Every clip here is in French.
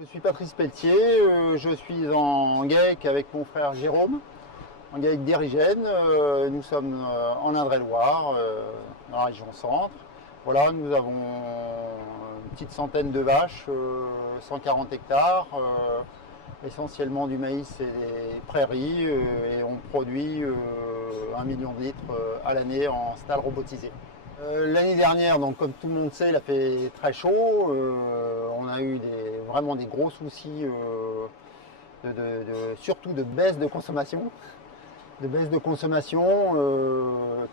Je suis Patrice Pelletier, je suis en GAEC avec mon frère Jérôme, en GAEC d'Érigène. Nous sommes en Indre-et-Loire, dans la région centre. Voilà, nous avons une petite centaine de vaches, 140 hectares, essentiellement du maïs et des prairies, et on produit 1 million de litres à l'année en stall robotisé. L'année dernière, donc, comme tout le monde sait, il a fait très chaud. On a eu vraiment des gros soucis, surtout de baisse de consommation.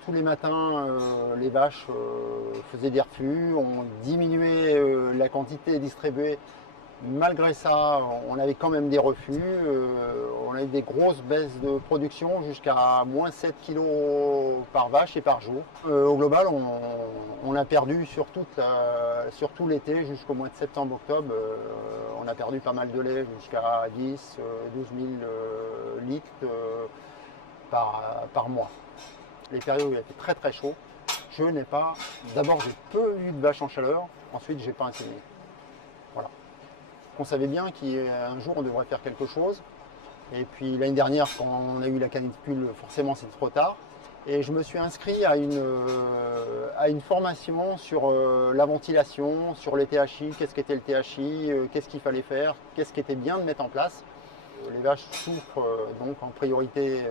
Tous les matins, les vaches faisaient des reflux, on diminuait la quantité distribuée. Malgré ça, on avait quand même des reflux. On a eu des grosses baisses de production jusqu'à moins 7 kg par vache et par jour. Au global, on a perdu sur tout l'été jusqu'au mois de septembre-octobre. On a perdu pas mal de lait, jusqu'à 10 12 000 litres par mois. Les périodes où il a fait très très chaud, d'abord j'ai peu eu de vaches en chaleur, ensuite j'ai pas inséminé. Voilà. On savait bien qu'un jour on devrait faire quelque chose. Et puis l'année dernière, quand on a eu la canicule, forcément c'était trop tard. Et je me suis inscrit à une formation sur la ventilation, sur les THI, qu'est-ce qu'était le THI, qu'est-ce qu'il fallait faire, qu'est-ce qui était bien de mettre en place. Les vaches souffrent donc en priorité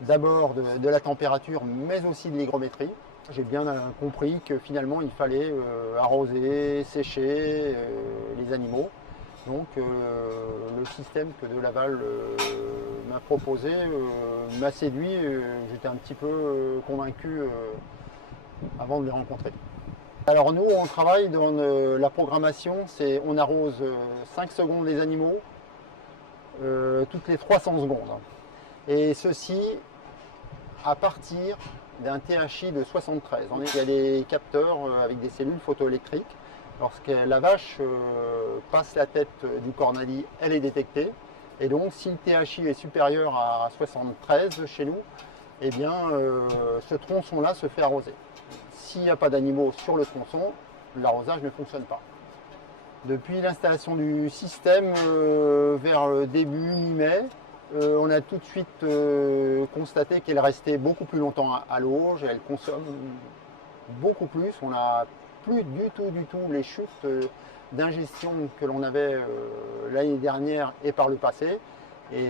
d'abord de la température, mais aussi de l'hygrométrie. J'ai bien compris que finalement il fallait arroser, sécher les animaux. Donc le système que De Laval m'a proposé m'a séduit. J'étais un petit peu convaincu avant de les rencontrer. Alors nous, on travaille dans la programmation, on arrose 5 secondes les animaux toutes les 300 secondes. Et ceci à partir d'un THI de 73. Il y a des capteurs avec des cellules photoélectriques. Lorsque la vache passe la tête du cornali, elle est détectée. Et donc, si le THI est supérieur à 73 chez nous, eh bien, ce tronçon-là se fait arroser. S'il n'y a pas d'animaux sur le tronçon, l'arrosage ne fonctionne pas. Depuis l'installation du système vers début mi-mai, on a tout de suite constaté qu'elle restait beaucoup plus longtemps à l'auge, elle consomme beaucoup plus. On n'a plus du tout les chutes d'ingestion que l'on avait l'année dernière et par le passé. Et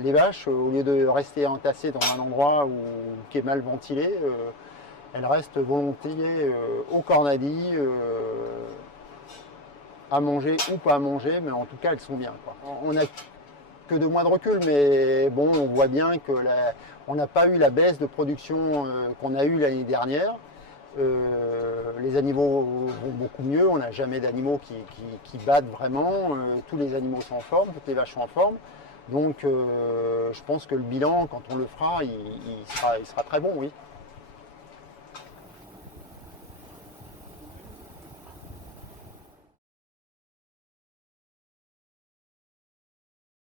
les vaches, au lieu de rester entassées dans un endroit qui est mal ventilé, elles restent volontiers au cornali, à manger ou pas à manger, mais en tout cas elles sont bien, quoi. On n'a que 2 mois de recul, mais bon, on voit bien que on n'a pas eu la baisse de production qu'on a eue l'année dernière. Les animaux vont beaucoup mieux, on n'a jamais d'animaux qui battent vraiment, tous les animaux sont en forme, toutes les vaches sont en forme. Donc je pense que le bilan, quand on le fera, il sera très bon, oui.